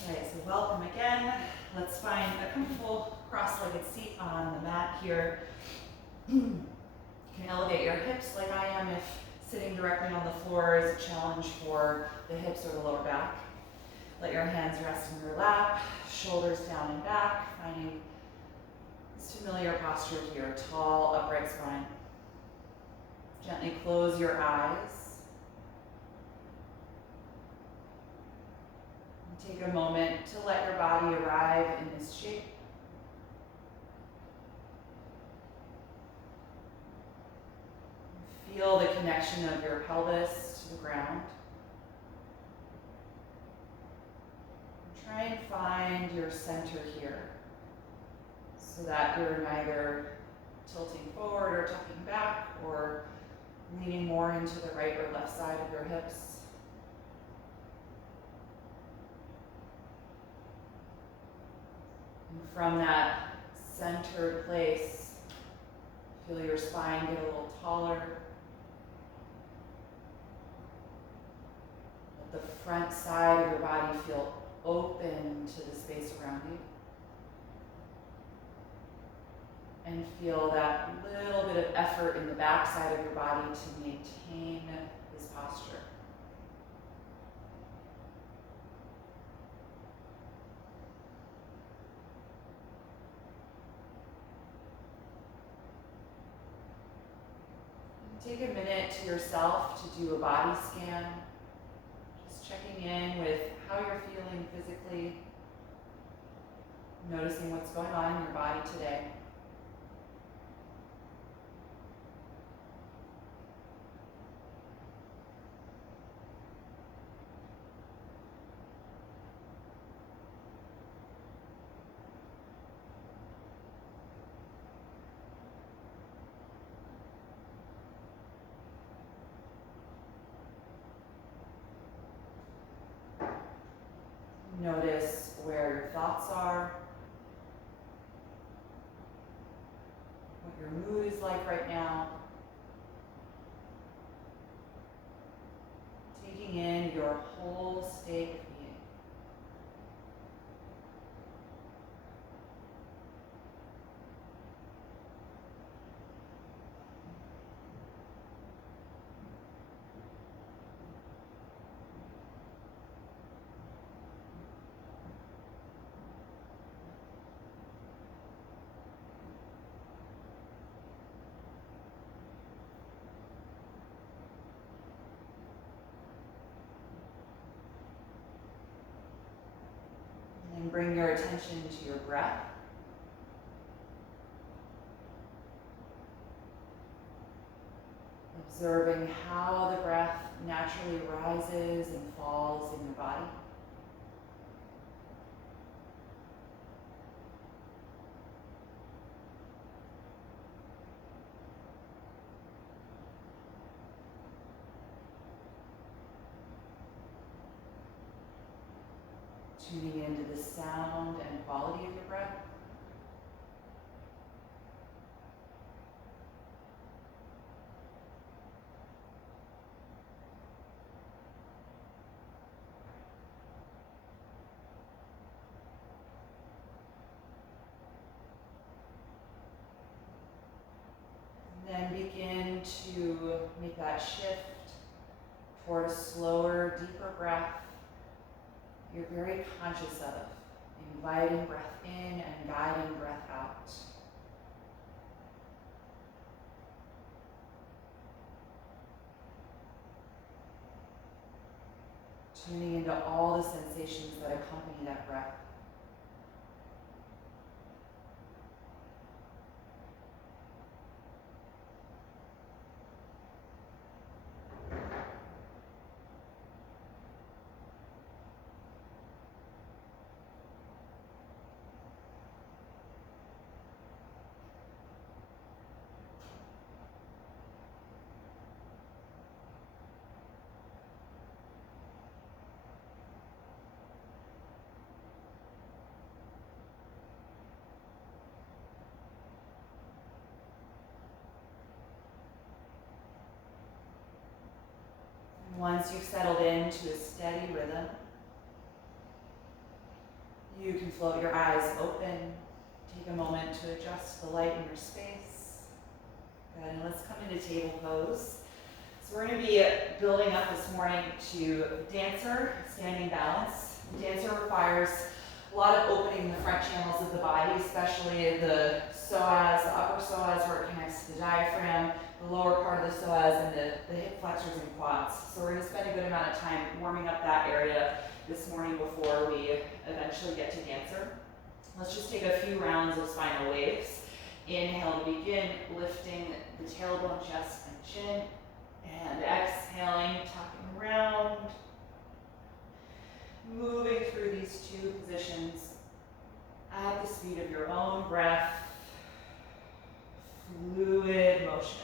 All right, so welcome again. Let's find a comfortable cross-legged seat on the mat here. You can elevate your hips like I am if sitting directly on the floor is a challenge for the hips or the lower back. Let your hands rest in your lap, shoulders down and back, finding this familiar posture here, tall, upright spine. Gently close your eyes. And take a moment to let your body arrive in this shape. Feel the connection of your pelvis to the ground. Try and find your center here so that you're neither tilting forward or tucking back or leaning more into the right or left side of your hips. And from that centered place, feel your spine get a little taller. Let the front side of your body feel open to the space around you. And feel that little bit of effort in the back side of your body to maintain this posture. Take a minute to yourself to do a body scan. Just checking in with how you're feeling physically. Noticing what's going on in your body today. Notice where your thoughts are, what your mood is like right now. Taking in your whole state of being. And bring your attention to your breath. Observing how the breath naturally rises and falls in your body. Tuning into the sound and quality of your breath. And then begin to make that shift toward a slower, deeper breath you're very conscious of, inviting breath in and guiding breath out. Tuning into all the sensations that accompany that breath. Once you've settled into a steady rhythm, You can float your eyes open. Take a moment to adjust the light in your space. Good, and let's come into table pose. So we're going to be building up this morning to dancer, standing balance. Dancer requires a lot of opening the front channels of the body, especially the psoas, the upper psoas where it connects to the diaphragm, the lower part of the psoas, and the hip flexors and quads. So we're going to spend a good amount of time warming up that area this morning before we eventually get to dancer. Let's just take a few rounds of spinal waves. Inhale to begin, lifting the tailbone, chest, and chin. And exhaling, tucking around. Moving through these two positions at the speed of your own breath. Fluid motion.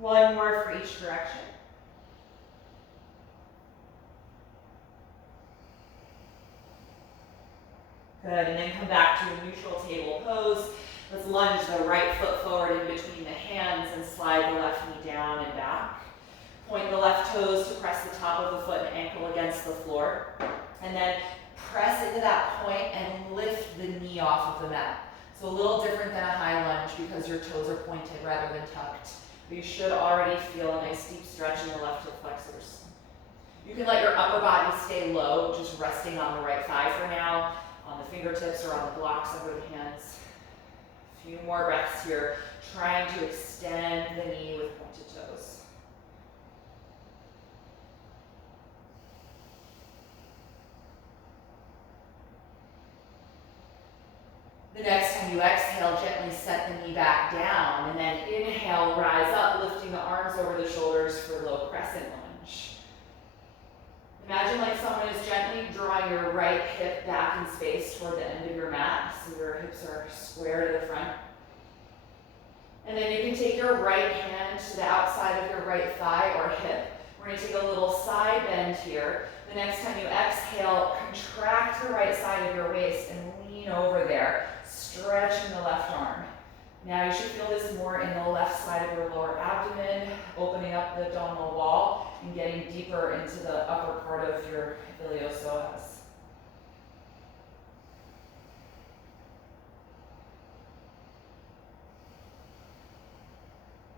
One more for each direction. Good, and then come back to a neutral table pose. Let's lunge the right foot forward in between the hands and slide the left knee down and back. Point the left toes to press the top of the foot and ankle against the floor. And then press into that point and lift the knee off of the mat. So a little different than a high lunge because your toes are pointed rather than tucked. You should already feel a nice deep stretch in the left hip flexors. You can let your upper body stay low, just resting on the right thigh for now, on the fingertips or on the blocks under the hands. A few more breaths here, trying to extend the knee with pointed toes. The next time you exhale, gently set the knee back down, and then inhale, rise up, lifting the arms over the shoulders for a low crescent lunge. Imagine like someone is gently drawing your right hip back in space toward the end of your mat, so your hips are square to the front. And then you can take your right hand to the outside of your right thigh or hip. We're going to take a little side bend here. The next time you exhale, contract the right side of your waist and lean over there, stretching the left arm. Now you should feel this more in the left side of your lower abdomen, opening up the abdominal wall and getting deeper into the upper part of your iliopsoas.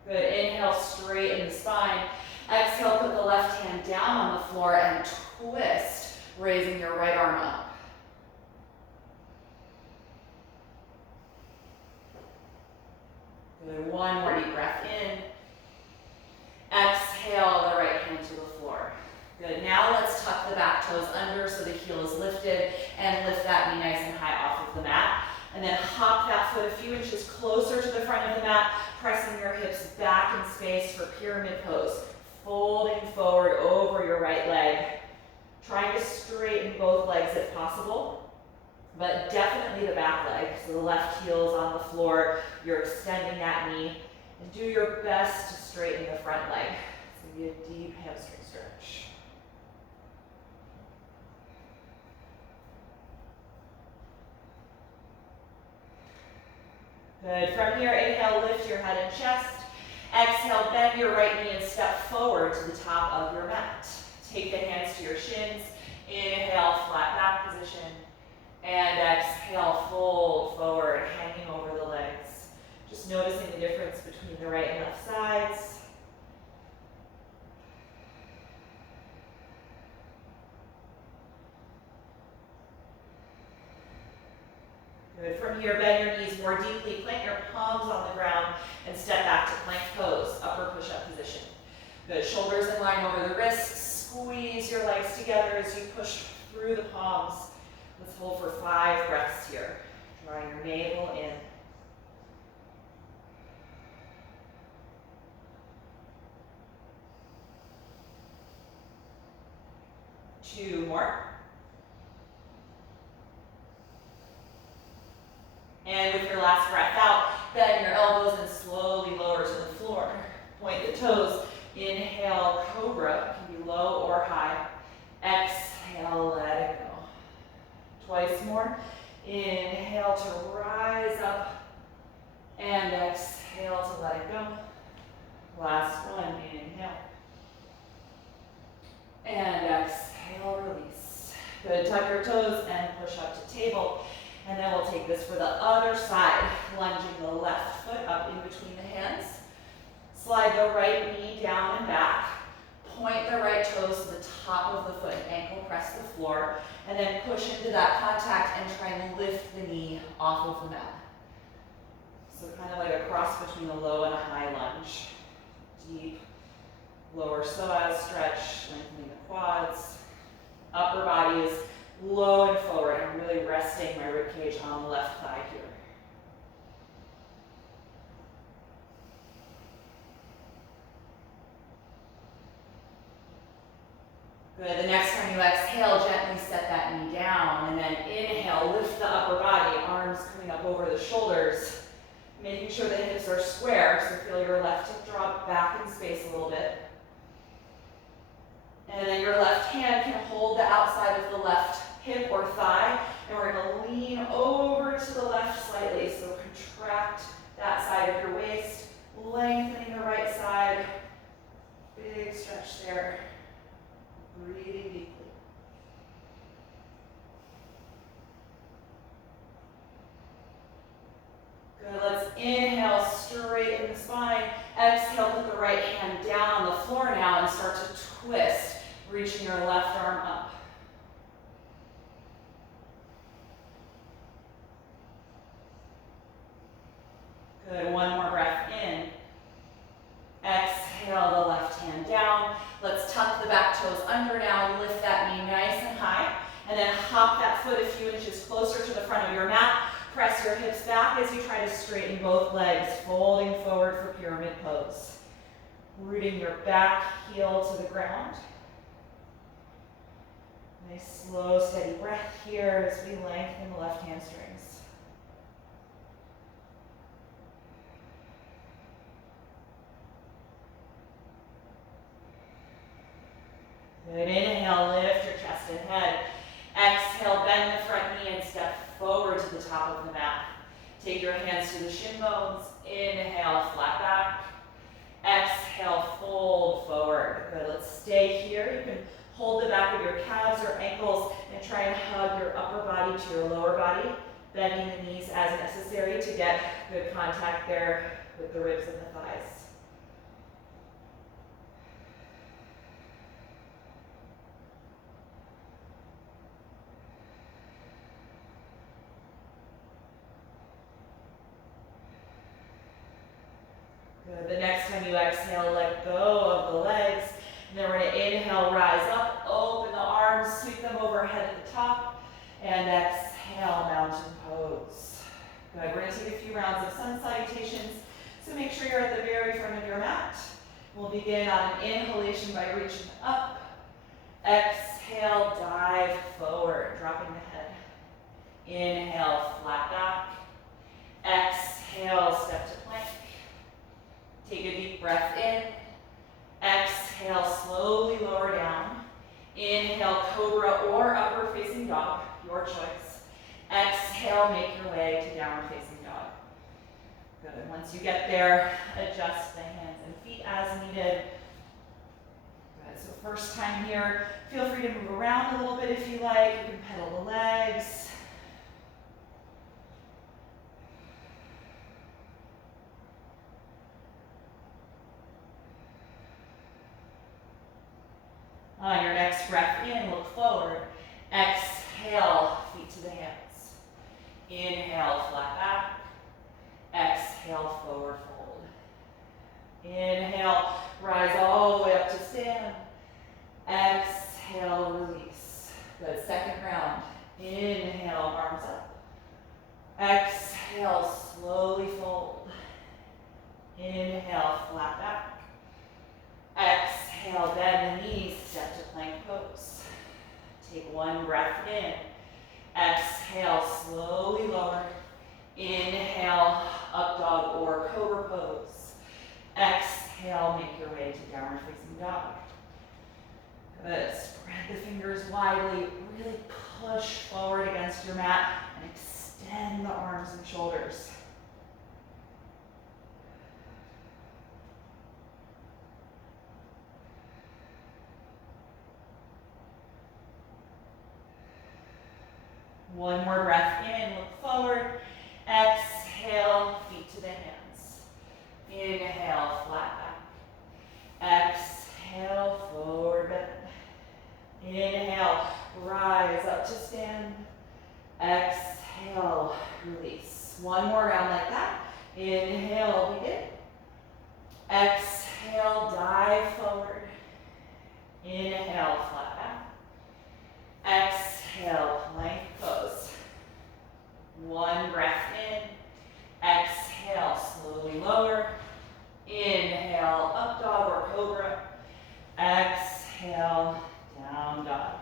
Good, inhale, straighten the spine. Exhale, put the left hand down on the floor and twist, raising your right arm up. Good, one more deep breath in. Exhale the right hand to the floor. Good, now let's tuck the back toes under so the heel is lifted and lift that knee nice and high off of the mat. And then hop that foot a few inches closer to the front of the mat, pressing your hips back in space for pyramid pose. Folding forward over your right leg. Trying to straighten both legs if possible, but definitely the back leg. So the left heel is on the floor, you're extending that knee, and do your best to straighten the front leg. So be a deep hamstring stretch. Good, from here, inhale, lift your head and chest. Exhale, bend your right knee and step forward to the top of your mat. Take the hands to your shins. Inhale, flat back position. And exhale, fold forward, hanging over the legs. Just noticing the difference between the right and left sides. Good. From here, bend your knees more deeply. Plant your palms on the ground and step back to plank pose, upper push-up position. Good. Shoulders in line over the wrists. Squeeze your legs together as you push through the palms. Let's hold for 5 breaths here. Drawing your navel in. Two more. And with your last breath out, bend your elbows and slowly lower to the floor. Point the toes Inhale, cobra, can be low or high. Exhale, let it go. Twice more. Inhale to rise up. And exhale to let it go. Last one, inhale. And exhale, release. Good, tuck your toes and push up to table. And then we'll take this for the other side, lunging the left foot up in between the hands. Slide the right knee down and back. Point the right toes to the top of the foot, ankle press the floor, and then push into that contact and try and lift the knee off of the mat. So kind of like a cross between a low and a high lunge. Deep lower psoas stretch, lengthening the quads. Upper body is low and forward. I'm really resting my rib cage on the left thigh here. Good, the next time you exhale, gently set that knee down, and then inhale, lift the upper body, arms coming up over the shoulders, making sure the hips are square, so feel your left hip drop back in space a little bit. And then your left hand can hold the outside of the left hip or thigh, and we're going to lean over to the left slightly, so contract that side of your waist, lengthening the right side, big stretch there. Breathing deeply. Good, let's inhale, straighten the spine. Exhale, put the right hand down on the floor now and start to twist, reaching your left arm up. Good, one more breath in. Exhale the left hand down. Let's tuck the back toes under now and lift that knee nice and high. And then hop that foot a few inches closer to the front of your mat. Press your hips back as you try to straighten both legs, folding forward for pyramid pose. Rooting your back heel to the ground. Nice slow, steady breath here as we lengthen the left hamstrings. Good, inhale, lift your chest and head. Exhale, bend the front knee and step forward to the top of the mat. Take your hands to the shin bones. Inhale, flat back. Exhale, fold forward. Good, let's stay here. You can hold the back of your calves or ankles and try and hug your upper body to your lower body, bending the knees as necessary to get good contact there with the ribs and the thighs. Good. The next time you exhale, let go of the legs. And then we're going to inhale, rise up, open the arms, sweep them overhead at the top, and exhale, mountain pose. Good. We're going to take a few rounds of sun salutations, so make sure you're at the very front of your mat. We'll begin on an inhalation by reaching up. Exhale, dive forward, dropping the head. Inhale, flat back. Exhale, step to plank. Take a deep breath in. Exhale, slowly lower down. Inhale, cobra or upward facing dog, your choice. Exhale, make your way to downward facing dog. Good. Once you get there, adjust the hands and feet as needed. Good. So first time here, feel free to move around a little bit if you like. You can pedal the legs. On your next breath in, look forward. Exhale, feet to the hands. Inhale, flat back. Exhale, forward fold. Inhale, rise all the way up to stand. Exhale, release. Good, second round. Inhale, arms up. Exhale, slowly fold. Inhale, flat back. Exhale, bend the knees, step to plank pose. Take one breath in. Exhale, slowly lower. Inhale, up dog or cobra pose. Exhale. exhale, make your way to downward facing dog. Good, spread the fingers widely, really push forward against your mat and extend the arms and shoulders. One more breath in, look forward. Exhale, feet to the hands. Inhale, flat back. Exhale, forward bend. Inhale, rise up to stand. Exhale, release. One more round like that. Inhale, begin. Exhale, dive forward. Inhale, flat back. Exhale, plank pose. One breath in. Exhale, slowly lower. Inhale, up dog or cobra. Exhale, down dog.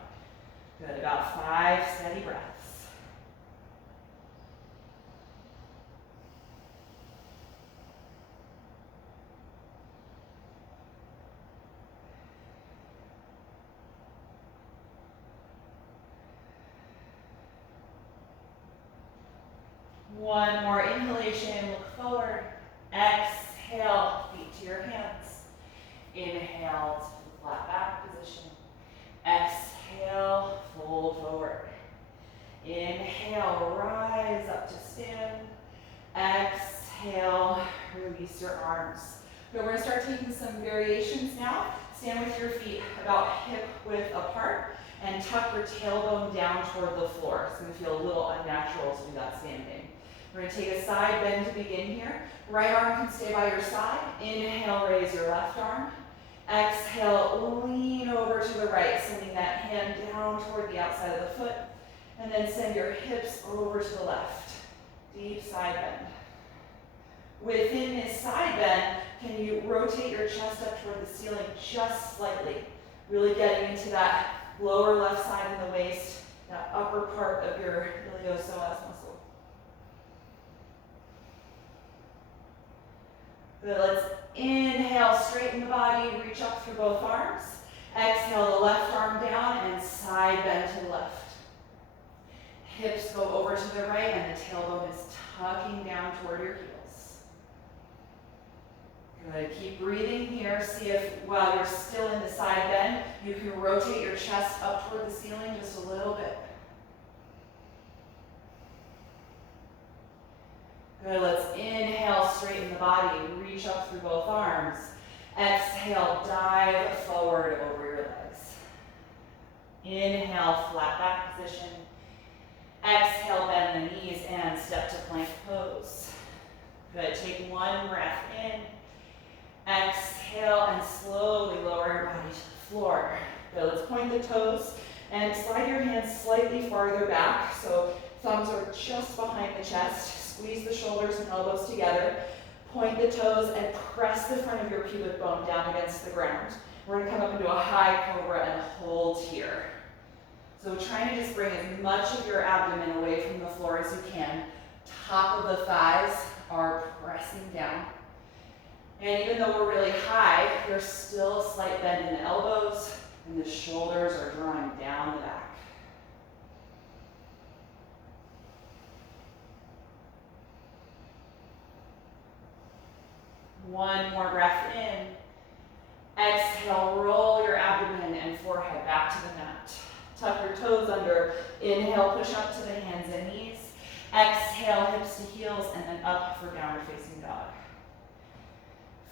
Good, about 5 steady breaths. One more inhalation, look forward. Exhale, feet to your hands. Inhale to the flat back position. Exhale, fold forward. Inhale, rise up to stand. Exhale, release your arms. So we're going to start taking some variations now. Stand with your feet about hip width apart and tuck your tailbone down toward the floor. It's going to feel a little unnatural to do that standing. We're going to take a side bend to begin here. Right arm can stay by your side. Inhale, raise your left arm. Exhale, lean over to the right, sending that hand down toward the outside of the foot. And then send your hips over to the left. Deep side bend. Within this side bend, can you rotate your chest up toward the ceiling just slightly? Really getting into that lower left side of the waist, that upper part of your iliopsoas muscle. Good, let's inhale, straighten the body, reach up through both arms. Exhale, the left arm down and side bend to the left. Hips go over to the right and the tailbone is tucking down toward your heels. Good, keep breathing here. See if while you're still in the side bend, you can rotate your chest up toward the ceiling just a little bit. Good, let's inhale, straighten the body, reach up through both arms. Exhale, dive forward over your legs. Inhale, flat back position. Exhale, bend the knees and step to plank pose. Good, take one breath in. Exhale and slowly lower your body to the floor. Good, let's point the toes and slide your hands slightly farther back. So thumbs are just behind the chest. Squeeze the shoulders and elbows together. Point the toes and press the front of your pubic bone down against the ground. We're going to come up into a high cobra and hold here. So trying to just bring as much of your abdomen away from the floor as you can. Top of the thighs are pressing down. And even though we're really high, there's still a slight bend in the elbows and the shoulders are drawing down the back. One more breath in. Exhale, roll your abdomen and forehead back to the mat. Tuck your toes under. Inhale, push up to the hands and knees. Exhale, hips to heels, and then up for downward facing dog.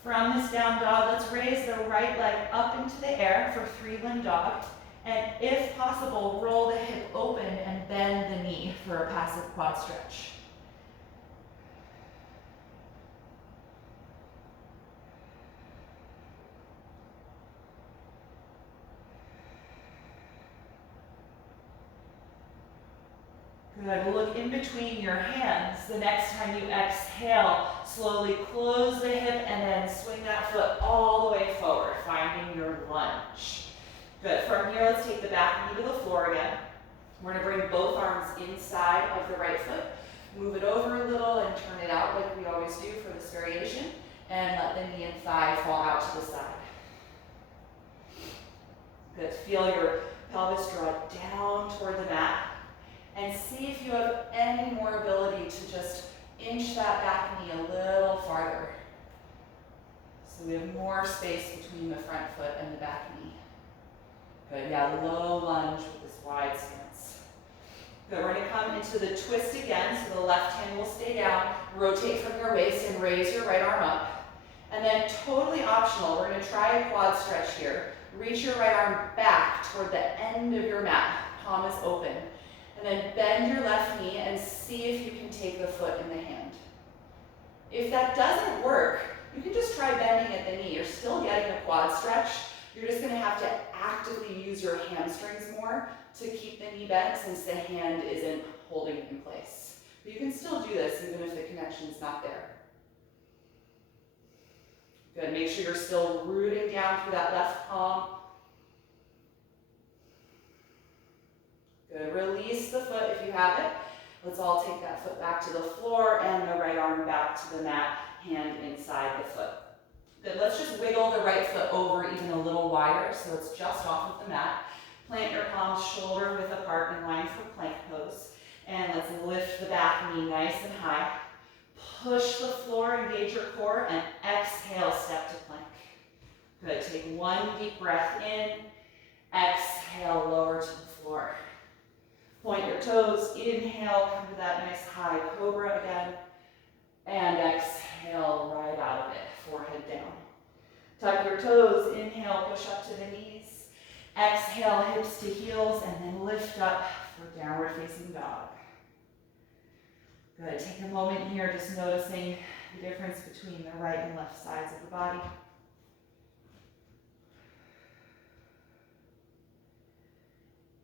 From this down dog, let's raise the right leg up into the air for 3-limb dog. And if possible, roll the hip open and bend the knee for a passive quad stretch. Good, look in between your hands. The next time you exhale, slowly close the hip and then swing that foot all the way forward, finding your lunge. Good, from here, let's take the back knee to the floor again. We're gonna bring both arms inside of the right foot. Move it over a little and turn it out like we always do for this variation. and let the knee and thigh fall out to the side. Good. Feel your pelvis draw down toward the mat, and see if you have any more ability to just inch that back knee a little farther. So we have more space between the front foot and the back knee. Good, yeah, low lunge with this wide stance. Good, we're gonna come into the twist again, so the left hand will stay down, rotate from your waist and raise your right arm up. And then totally optional, we're gonna try a quad stretch here. Reach your right arm back toward the end of your mat, palm is open. And then bend your left knee and see if you can take the foot in the hand. If that doesn't work, you can just try bending at the knee. You're still getting a quad stretch. You're just gonna have to actively use your hamstrings more to keep the knee bent since the hand isn't holding it in place. But you can still do this even if the connection's not there. Good, make sure you're still rooting down through that left palm. Good, release the foot if you have it. Let's all take that foot back to the floor and the right arm back to the mat, hand inside the foot. Good, let's just wiggle the right foot over even a little wider so it's just off of the mat. Plant your palms shoulder width apart in line for plank pose. And let's lift the back knee nice and high. Push the floor, engage your core, and exhale, step to plank. Good, take one deep breath in. Exhale, lower to the floor. Point your toes, inhale, come to that nice high cobra again. And exhale, right out of it, forehead down. Tuck your toes, inhale, push up to the knees. Exhale, hips to heels, and then lift up for downward facing dog. Good, take a moment here just noticing the difference between the right and left sides of the body.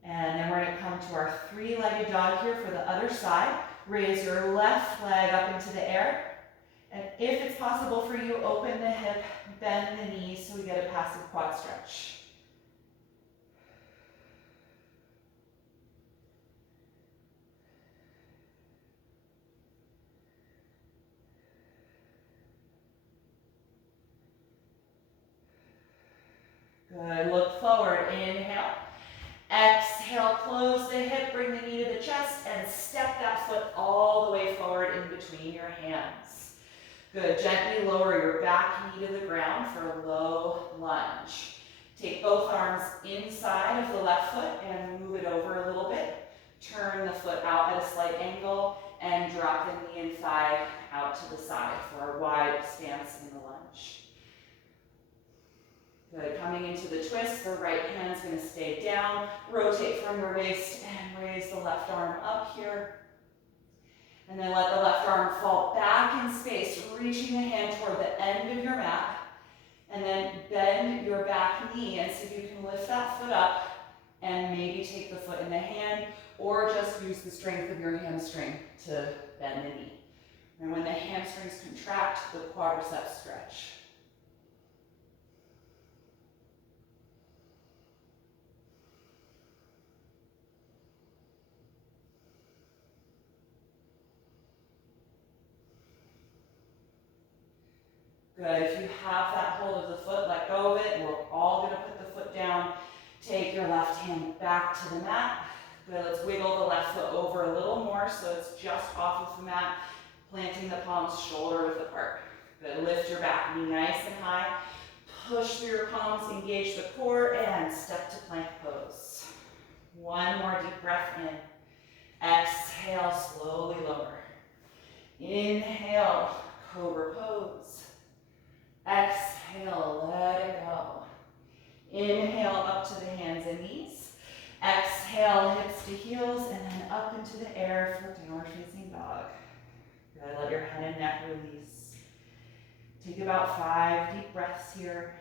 And then we're going to come to our three-legged dog here for the other side. Raise your left leg up into the air. And if it's possible for you, open the hip, bend the knees so we get a passive quad stretch. Good, look forward, inhale. Exhale, close the hip, bring the knee to the chest, and step that foot all the way forward in between your hands. Good, gently lower your back knee to the ground for a low lunge. Take both arms inside of the left foot and move it over a little bit. Turn the foot out at a slight angle and drop the knee and thigh out to the side for a wide stance in the lunge. Good, coming into the twist, the right hand's gonna stay down, rotate from your waist and raise the left arm up here. And then let the left arm fall back in space, reaching the hand toward the end of your mat. And then bend your back knee and see if you can lift that foot up and maybe take the foot in the hand or just use the strength of your hamstring to bend the knee. And when the hamstrings contract, the quadriceps stretch. Good, if you have that hold of the foot, let go of it. We're all gonna put the foot down. Take your left hand back to the mat. Good, let's wiggle the left foot over a little more so it's just off of the mat, planting the palms shoulder width apart. Good, lift your back knee nice and high. Push through your palms, engage the core, and step to plank pose. One more deep breath in. Exhale, slowly lower. Inhale, cobra pose. Exhale, let it go. Inhale, up to the hands and knees. Exhale, hips to heels, and then up into the air for downward facing dog. Good, let your head and neck release. Take about 5 deep breaths here.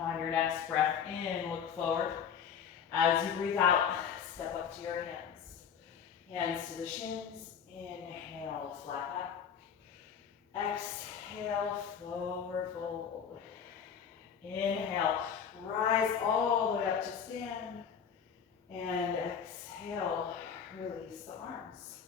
On your next breath in, look forward. As you breathe out, step up to your hands. Hands to the shins, Inhale, flat back. Exhale, forward fold. Inhale, rise all the way up to stand. And exhale, release the arms.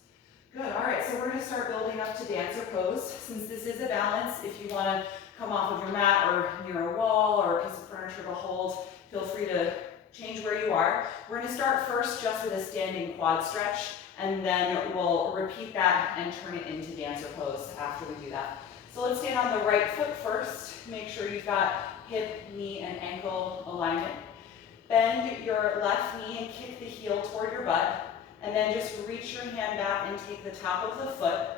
Good, all right, so we're gonna start building up to dancer pose. Since this is a balance, if you wanna come off of your mat or near a wall or a piece of furniture to hold, feel free to change where you are. We're gonna start first just with a standing quad stretch, and then we'll repeat that and turn it into dancer pose after we do that. So let's stand on the right foot first. Make sure you've got hip, knee, and ankle alignment. Bend your left knee and kick the heel toward your butt, and then just reach your hand back and take the top of the foot,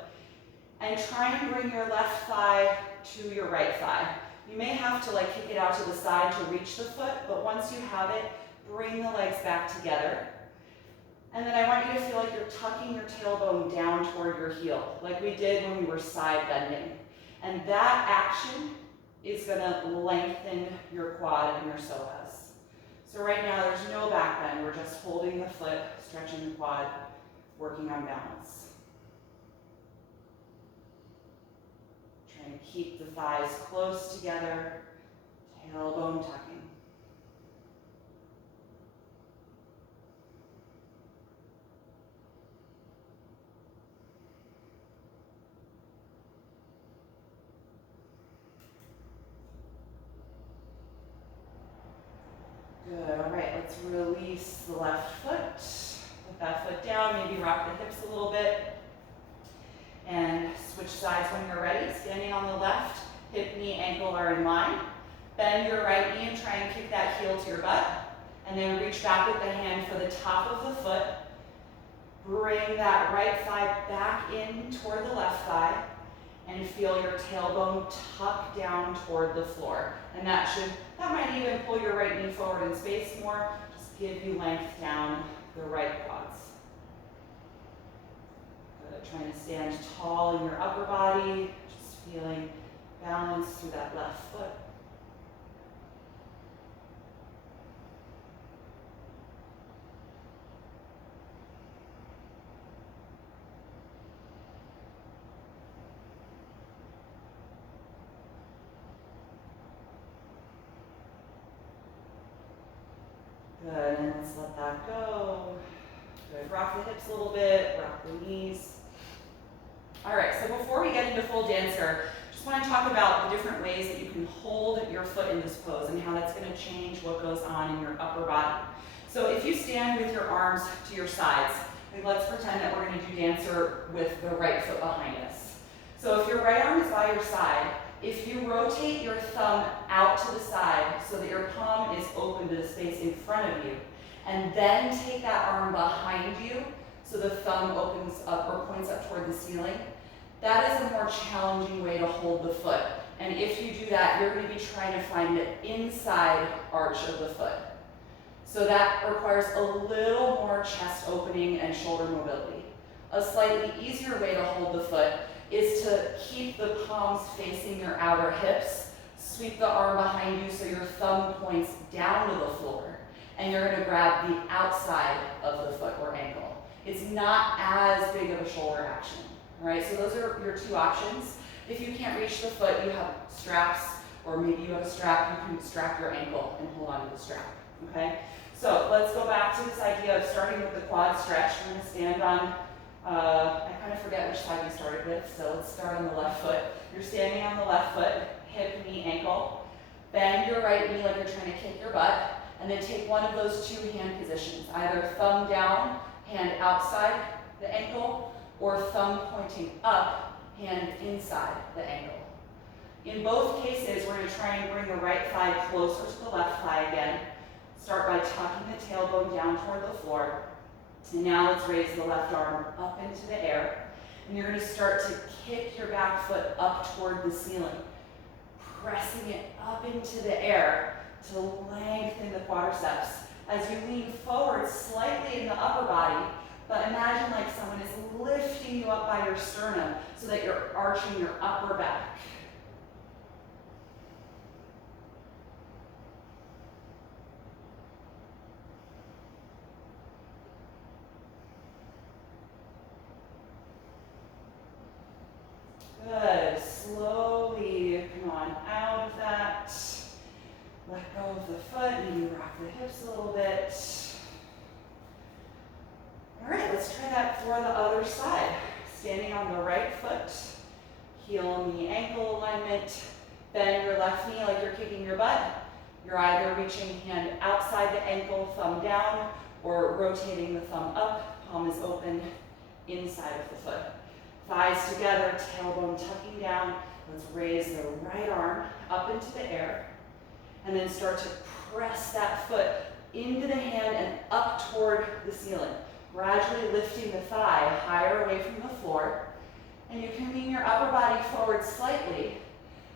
and try and bring your left thigh to your right thigh. You may have to kick it out to the side to reach the foot, but once you have it, bring the legs back together. And then I want you to feel like you're tucking your tailbone down toward your heel, like we did when we were side bending. And that action is gonna lengthen your quad and your psoas. So right now there's no back bend, we're just holding the foot, stretching the quad, working on balance. Trying to keep the thighs close together, tailbone tucking. Good, all right, let's release the left foot. Put that foot down, maybe rock the hips a little bit. And switch sides when you're ready. Standing on the left, hip, knee, ankle are in line. Bend your right knee and try and kick that heel to your butt. And then reach back with the hand for the top of the foot. Bring that right thigh back in toward the left thigh. And feel your tailbone tuck down toward the floor. And that might even pull your right knee forward in space more. Just give you length down the right quads. Good, trying to stand tall in your upper body, just feeling balance through that left foot. Good, and let's let that go. Good, rock the hips a little bit, rock the knees. All right, so before we get into full dancer, just want to talk about the different ways that you can hold your foot in this pose and how that's going to change what goes on in your upper body. So if you stand with your arms to your sides, let's pretend that we're going to do dancer with the right foot behind us. So if your right arm is by your side, if you rotate your thumb out to the side so that your palm is open to the space in front of you, and then take that arm behind you so the thumb opens up or points up toward the ceiling, that is a more challenging way to hold the foot. And if you do that, you're going to be trying to find the inside arch of the foot. So that requires a little more chest opening and shoulder mobility. A slightly easier way to hold the foot is to keep the palms facing your outer hips, sweep the arm behind you so your thumb points down to the floor, and you're going to grab the outside of the foot or ankle. It's not as big of a shoulder action, all right? So those are your two options. If you can't reach the foot, you have straps, or maybe you have a strap, you can strap your ankle and hold on to the strap, okay? So let's go back to this idea of starting with the quad stretch. We're going to stand on I kind of forget which side we started with, so let's start on the left foot. You're standing on the left foot, hip, knee, ankle. Bend your right knee like you're trying to kick your butt, and then take one of those two hand positions, either thumb down, hand outside the ankle, or thumb pointing up, hand inside the ankle. In both cases, we're going to try and bring the right thigh closer to the left thigh again. Start by tucking the tailbone down toward the floor. And now let's raise the left arm up into the air. And you're going to start to kick your back foot up toward the ceiling, pressing it up into the air to lengthen the quadriceps. As you lean forward slightly in the upper body, but imagine like someone is lifting you up by your sternum so that you're arching your upper back. other side. Standing on the right foot, heel knee ankle alignment. Bend your left knee like you're kicking your butt. You're either reaching hand outside the ankle, thumb down, or rotating the thumb up, palm is open, inside of the foot. Thighs together, tailbone tucking down. Let's raise the right arm up into the air, and then start to press that foot into the hand and up toward the ceiling. Gradually lifting the thigh higher away from the floor. And you can lean your upper body forward slightly,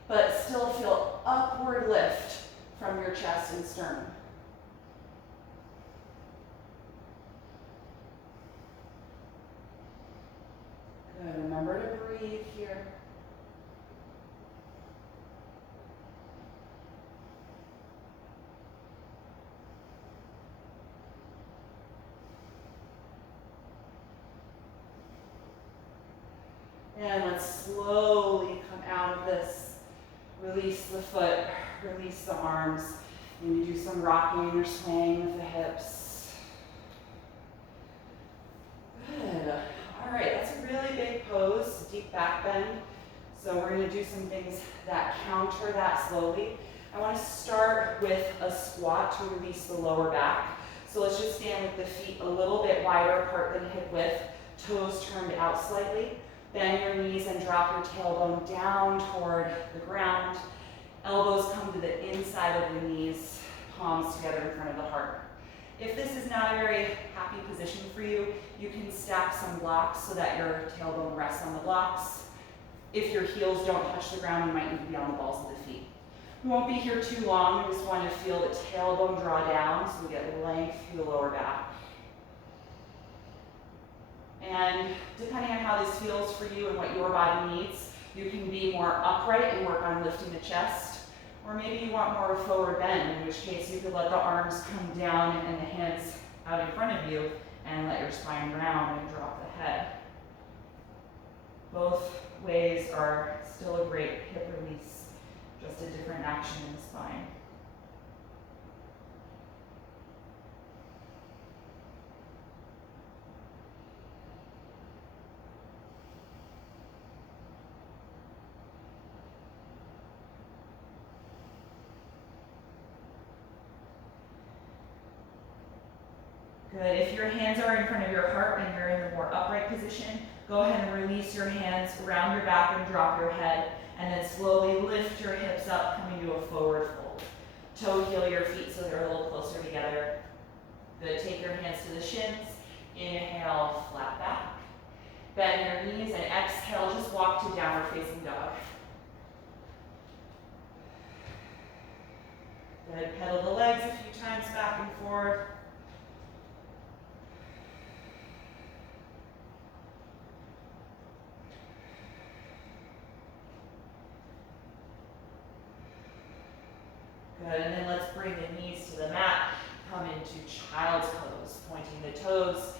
but still feel upward lift from your chest and sternum. Good, remember to breathe here. And let's slowly come out of this. Release the foot, release the arms. Maybe do some rocking or swaying with the hips. Good. All right, that's a really big pose, deep back bend. So we're going to do some things that counter that slowly. I want to start with a squat to release the lower back. So let's just stand with the feet a little bit wider apart than hip width, toes turned out slightly. Bend your knees and drop your tailbone down toward the ground. Elbows come to the inside of the knees, palms together in front of the heart. If this is not a very happy position for you, you can stack some blocks so that your tailbone rests on the blocks. If your heels don't touch the ground, you might need to be on the balls of the feet. We won't be here too long. We just want to feel the tailbone draw down so we get length through the lower back. And depending on how this feels for you and what your body needs, you can be more upright and work on lifting the chest. Or maybe you want more of a forward bend, in which case you could let the arms come down and the hands out in front of you and let your spine round and drop the head. Both ways are still a great hip release, just a different action in the spine. Good. If your hands are in front of your heart and you're in the more upright position, go ahead and release your hands around your back and drop your head, and then slowly lift your hips up, coming to a forward fold. Toe heel your feet so they're a little closer together. Good. Take your hands to the shins. Inhale, flat back. Bend your knees and exhale, just walk to downward facing dog. Good. Pedal the legs a few times back and forth. Good, and then let's bring the knees to the mat. Come into child's pose, pointing the toes,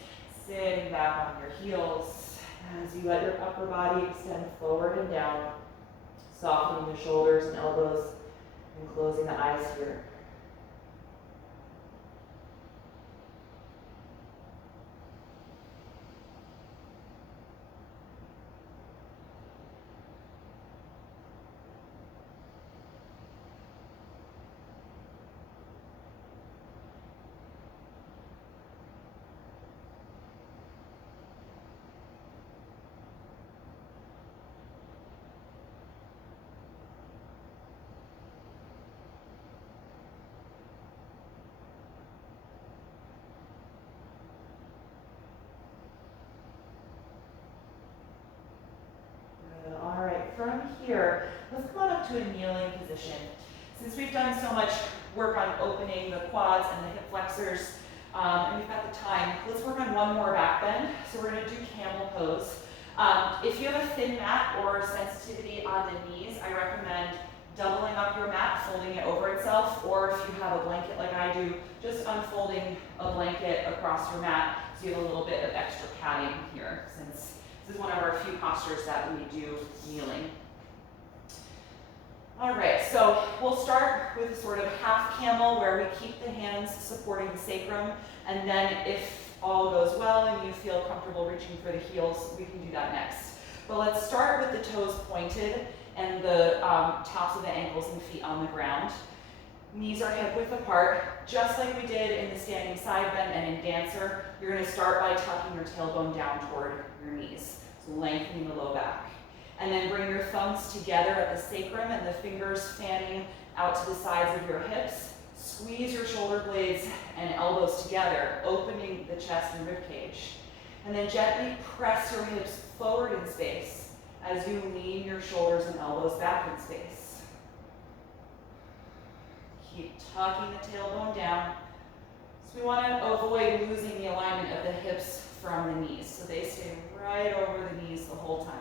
sitting back on your heels. As you let your upper body extend forward and down, softening the shoulders and elbows, and closing the eyes here. From here, let's come on up to a kneeling position. Since we've done so much work on opening the quads and the hip flexors, and we've got the time, let's work on one more back bend. So we're going to do camel pose. If you have a thin mat or sensitivity on the knees, I recommend doubling up your mat, folding it over itself, or if you have a blanket like I do, just unfolding a blanket across your mat so you have a little bit of extra padding here, since this is one of our few postures that we do kneeling. All right, so we'll start with sort of half camel where we keep the hands supporting the sacrum, and then if all goes well and you feel comfortable reaching for the heels, we can do that next. But let's start with the toes pointed and the tops of the ankles and feet on the ground. Knees are hip width apart, just like we did in the standing side bend and in dancer. You're going to start by tucking your tailbone down toward your knees, so lengthening the low back. And then bring your thumbs together at the sacrum and the fingers fanning out to the sides of your hips. Squeeze your shoulder blades and elbows together, opening the chest and rib cage. And then gently press your hips forward in space as you lean your shoulders and elbows back in space. Keep tucking the tailbone down. So we want to avoid losing the alignment of the hips from the knees, so they stay right over the knees the whole time.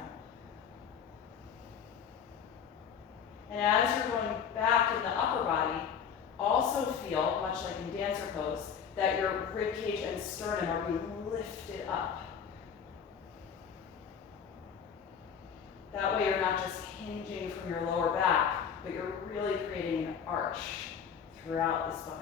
And as you're going back in the upper body, also feel, much like in dancer pose, that your rib cage and sternum are being lifted up. That way you're not just hinging from your lower back, but you're really creating an arch throughout the spine.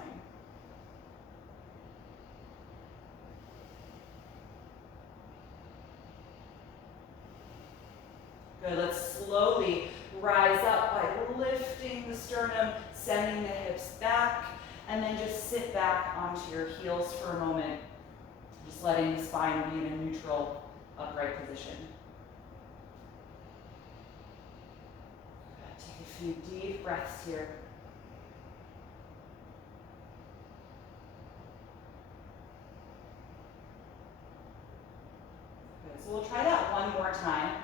Good, let's slowly rise up by lifting the sternum, sending the hips back, and then just sit back onto your heels for a moment, just letting the spine be in a neutral, upright position. Take a few deep breaths here. Good, so we'll try that one more time.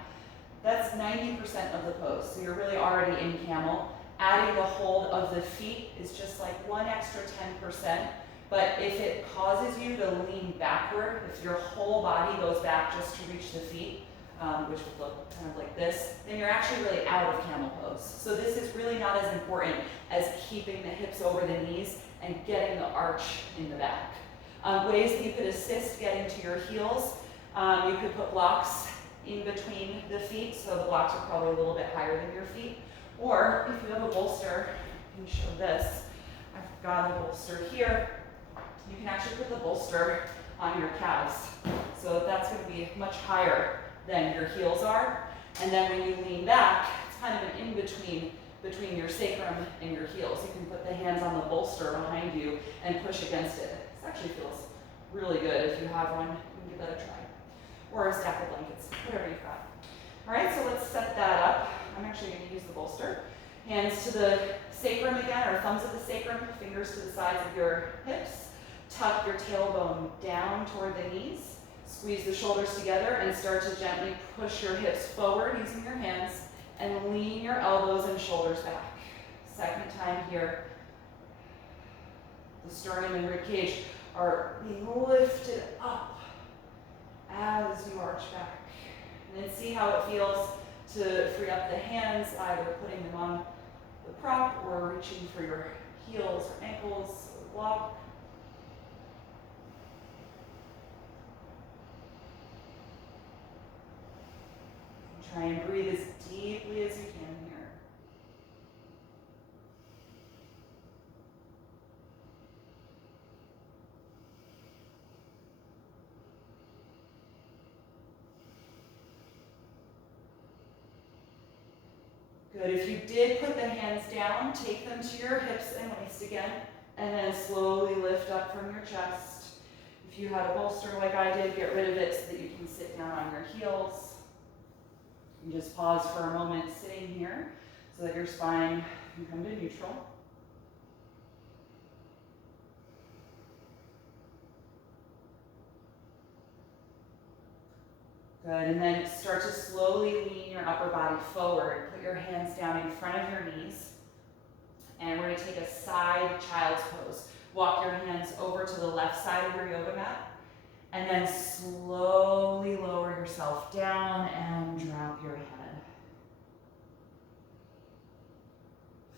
That's 90% of the pose, so you're really already in camel. Adding the hold of the feet is just like one extra 10%, but if it causes you to lean backward, if your whole body goes back just to reach the feet, which would look kind of like this, then you're actually really out of camel pose. So this is really not as important as keeping the hips over the knees and getting the arch in the back. Ways that you could assist getting to your heels, you could put blocks in between the feet, so the blocks are probably a little bit higher than your feet. Or if you have a bolster, I can show this. I've got a bolster here. You can actually put the bolster on your calves. So that's going to be much higher than your heels are. And then when you lean back, it's kind of an in-between between your sacrum and your heels. You can put the hands on the bolster behind you and push against it. This actually feels really good. If you have one, you can give that a try. Or a stack of blankets, whatever you've got. All right, so let's set that up. I'm actually going to use the bolster. Hands to the sacrum again, or thumbs at the sacrum, fingers to the sides of your hips. Tuck your tailbone down toward the knees. Squeeze the shoulders together and start to gently push your hips forward using your hands and lean your elbows and shoulders back. Second time here. The sternum and rib cage are being lifted up as you arch back. And then see how it feels to free up the hands, either putting them on the prop or reaching for your heels or ankles or block. Try and breathe as deeply as you can here. Good, if you did put the hands down, take them to your hips and waist again, and then slowly lift up from your chest. If you had a bolster like I did, get rid of it so that you can sit down on your heels. And just pause for a moment sitting here so that your spine can come to neutral. Good, and then start to slowly lean your upper body forward. Put your hands down in front of your knees. And we're going to take a side child's pose. Walk your hands over to the left side of your yoga mat. And then slowly lower yourself down and drop your head.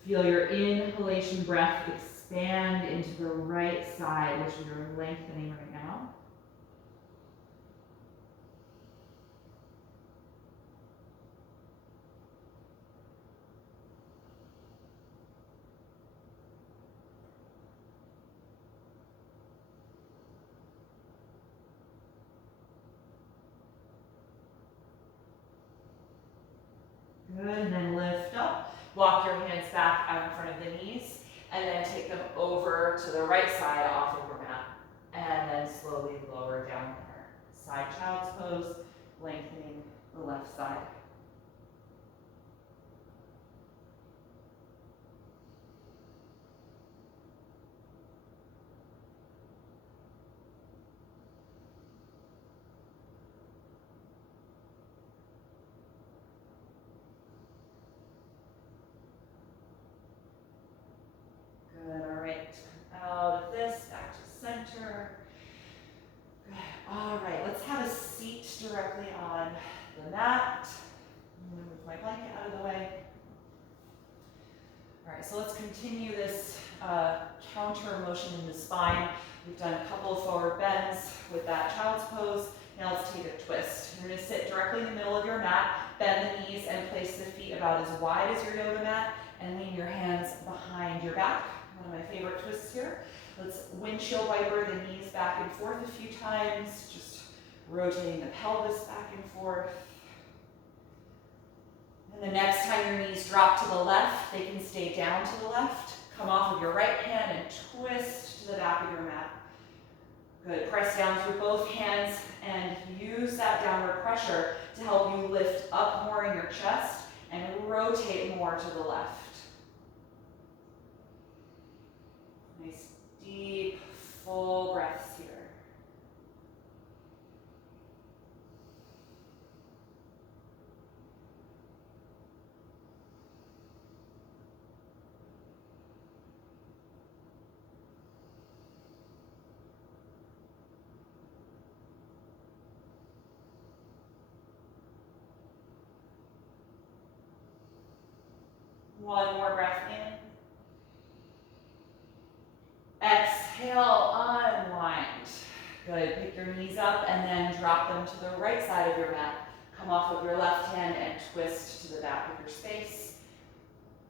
Feel your inhalation breath expand into the right side, which you're lengthening right now. Good, and then lift up. Walk your hands back out in front of the knees, and then take them over to the right side off of your mat. And then slowly lower down there. Side child's pose, lengthening the left side. Good, all right. Out of this, back to center. Good. All right, let's have a seat directly on the mat. I'm gonna move my blanket out of the way. All right, so let's continue this counter motion in the spine. We've done a couple of forward bends with that child's pose. Now let's take a twist. You're gonna sit directly in the middle of your mat, bend the knees and place the feet about as wide as your yoga mat, and lean your hands behind your back. One of my favorite twists here. Let's windshield wiper the knees back and forth a few times, just rotating the pelvis back and forth. And the next time your knees drop to the left, they can stay down to the left. Come off of your right hand and twist to the back of your mat. Good, press down through both hands and use that downward pressure to help you lift up more in your chest and rotate more to the left. Nice, deep, full breaths here. One more breath in. Exhale, unwind. Good, pick your knees up and then drop them to the right side of your mat. Come off of your left hand and twist to the back of your space.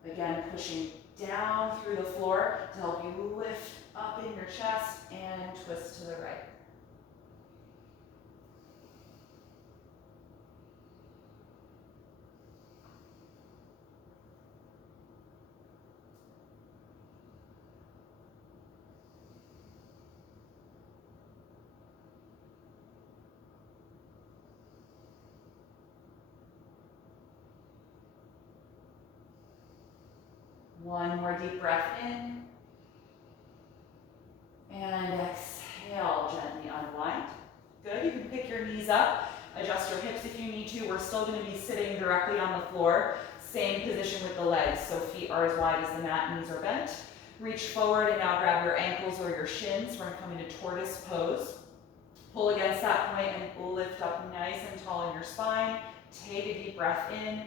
Again, pushing down through the floor to help you lift up in your chest and twist to the right. One more deep breath in. And exhale, gently unwind. Good, you can pick your knees up, adjust your hips if you need to. We're still gonna be sitting directly on the floor. Same position with the legs, so feet are as wide as the mat, knees are bent. Reach forward and now grab your ankles or your shins. We're gonna come into tortoise pose. Pull against that point and lift up nice and tall in your spine. Take a deep breath in.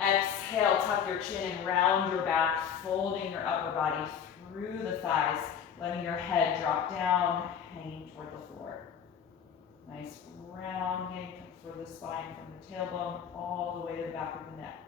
Exhale, tuck your chin and round your back, folding your upper body through the thighs, letting your head drop down, hanging toward the floor. Nice rounding for the spine from the tailbone all the way to the back of the neck.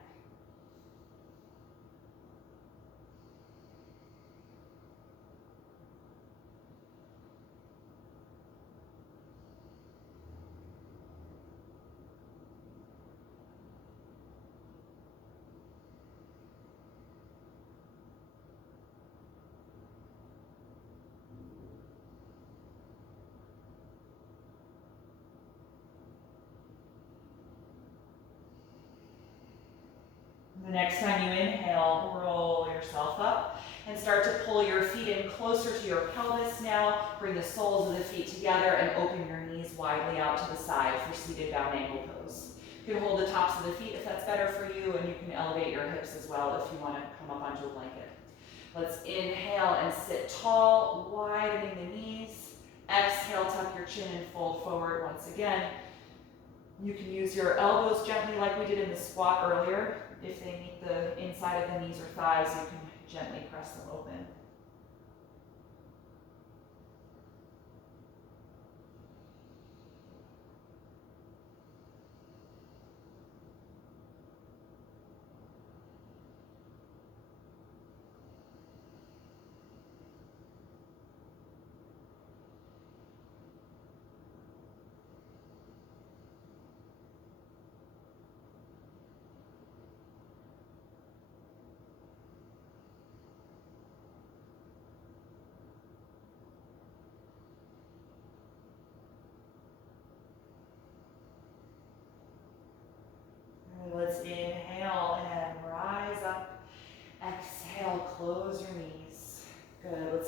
The next time you inhale, roll yourself up and start to pull your feet in closer to your pelvis now. Bring the soles of the feet together and open your knees widely out to the side for seated down angle pose. You can hold the tops of the feet if that's better for you, and you can elevate your hips as well if you want to come up onto a blanket. Let's inhale and sit tall, widening the knees. Exhale, tuck your chin and fold forward once again. You can use your elbows gently like we did in the squat earlier. If they meet the inside of the knees or thighs, you can gently press them open.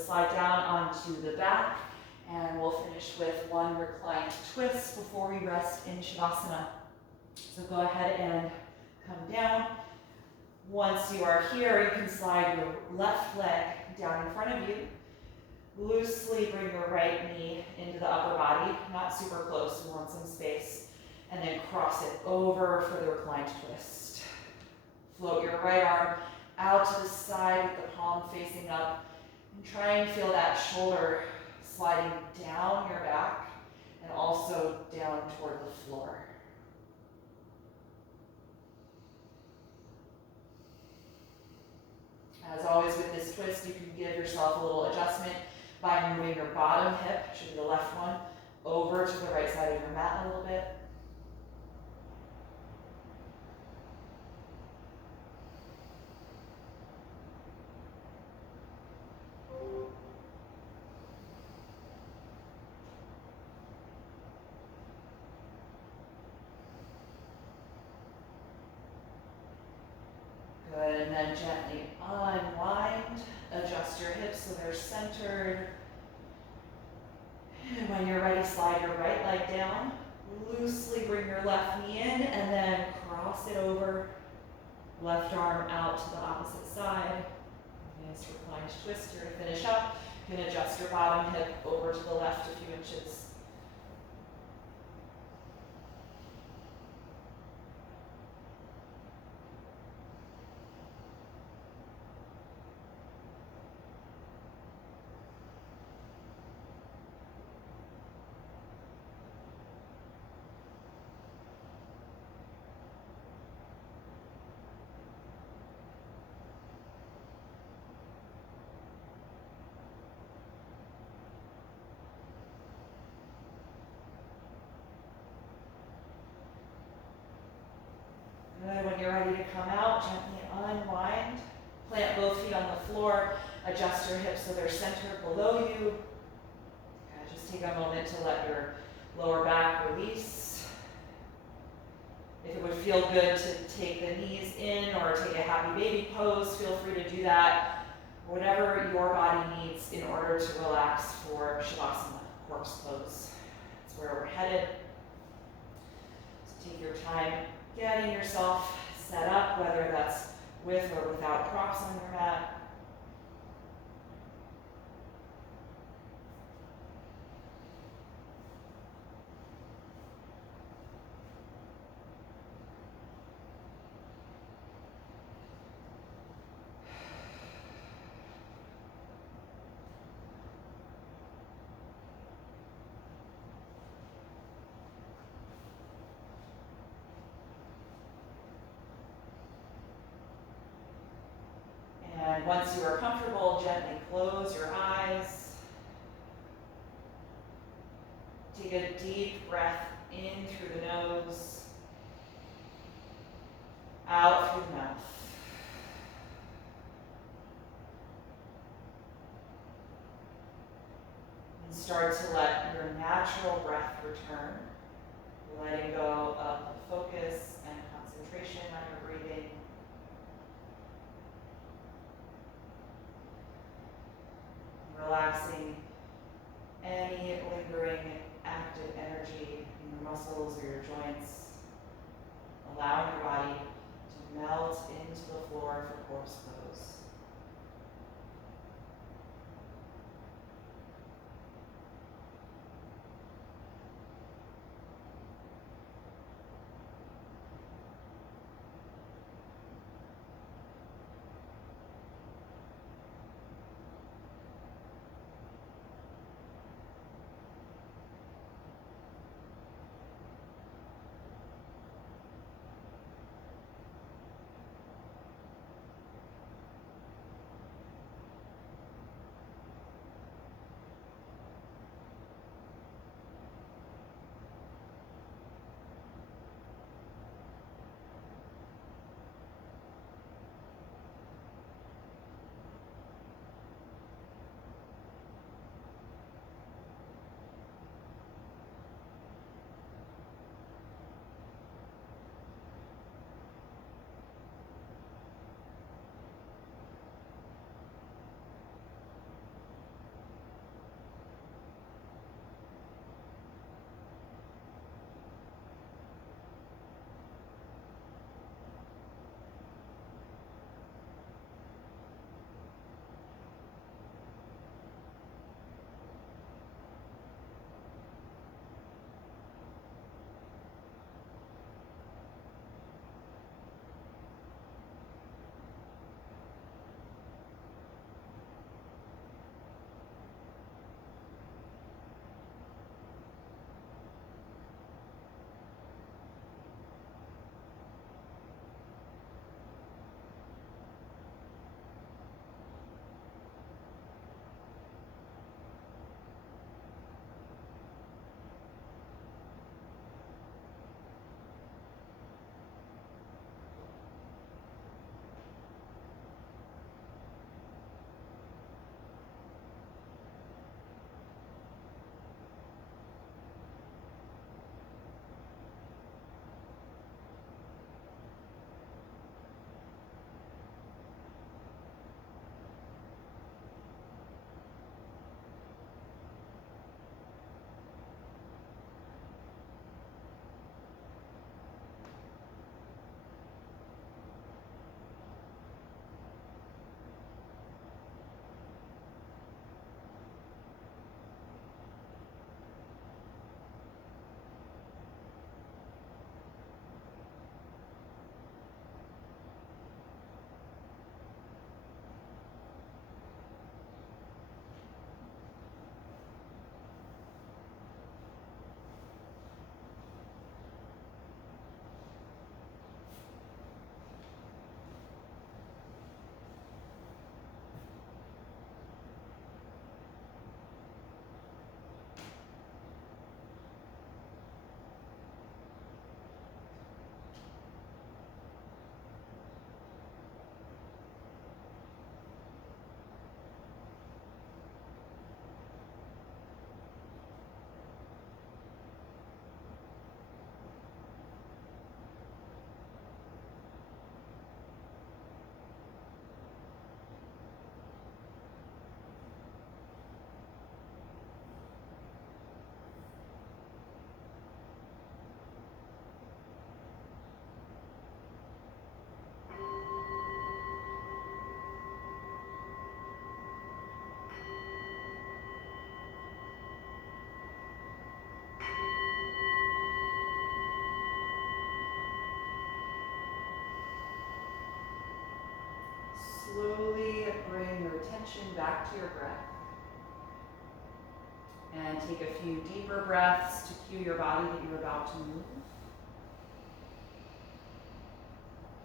slide down onto the back, and we'll finish with one reclined twist before we rest in Shavasana. So go ahead and come down. Once you are here, you can slide your left leg down in front of you. Loosely bring your right knee into the upper body, not super close, we want some space. And then cross it over for the reclined twist. Float your right arm out to the side with the palm facing up. And try and feel that shoulder sliding down your back and also down toward the floor. As always with this twist, you can give yourself a little adjustment by moving your bottom hip, should be the left one, over to the right side of your mat a little bit. Good, and then gently unwind, adjust your hips so they're centered. And when you're ready, slide your right leg down, loosely bring your left knee in, and then cross it over, left arm out to the opposite side. Nice reclined twist here to finish up. You can adjust your bottom hip over to the left a few inches. Good, when you're ready to come out, gently unwind. Plant both feet on the floor. Adjust your hips so they're centered below you. Just take a moment to let your lower back release. If it would feel good to take the knees in or take a happy baby pose, feel free to do that. Whatever your body needs in order to relax for Shavasana, corpse pose. That's where we're headed. So take your time getting yourself set up, whether that's with or without props on your mat. And once you are comfortable, gently close your eyes. Take a deep breath in through the nose, out through the mouth. And start to let your natural breath return, letting go of the focus and concentration on your breathing. Relaxing any lingering active energy in your muscles or your joints, allowing your body to melt into the floor for corpse pose. slowly bring your attention back to your breath. And take a few deeper breaths to cue your body that you're about to move.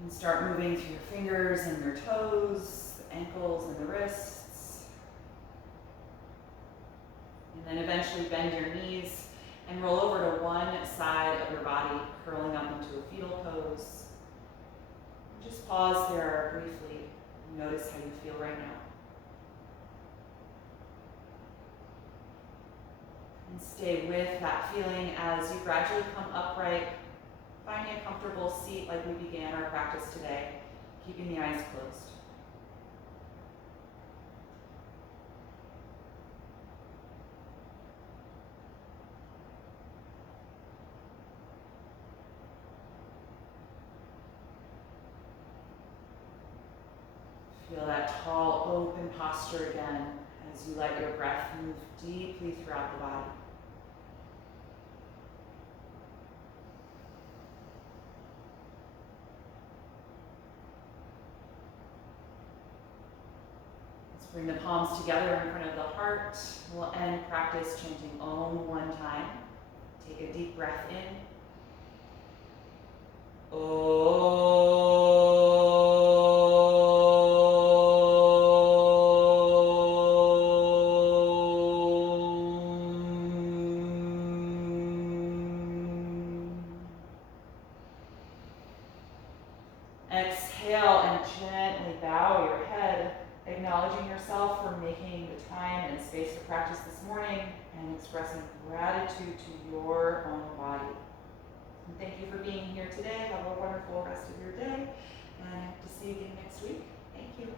And start moving through your fingers and your toes, the ankles and the wrists. And then eventually bend your knees and roll over to one side of your body, curling up into a fetal pose. Just pause there briefly and notice how you feel right now. And stay with that feeling as you gradually come upright, finding a comfortable seat like we began our practice today, keeping the eyes closed. Feel that tall, open posture again as you let your breath move deeply throughout the body. Let's bring the palms together in front of the heart. We'll end practice chanting Om one time. Take a deep breath in. Om. Exhale and gently bow your head, acknowledging yourself for making the time and space to practice this morning and expressing gratitude to your own body. And thank you for being here today. Have a wonderful rest of your day, and I hope to see you again next week. Thank you.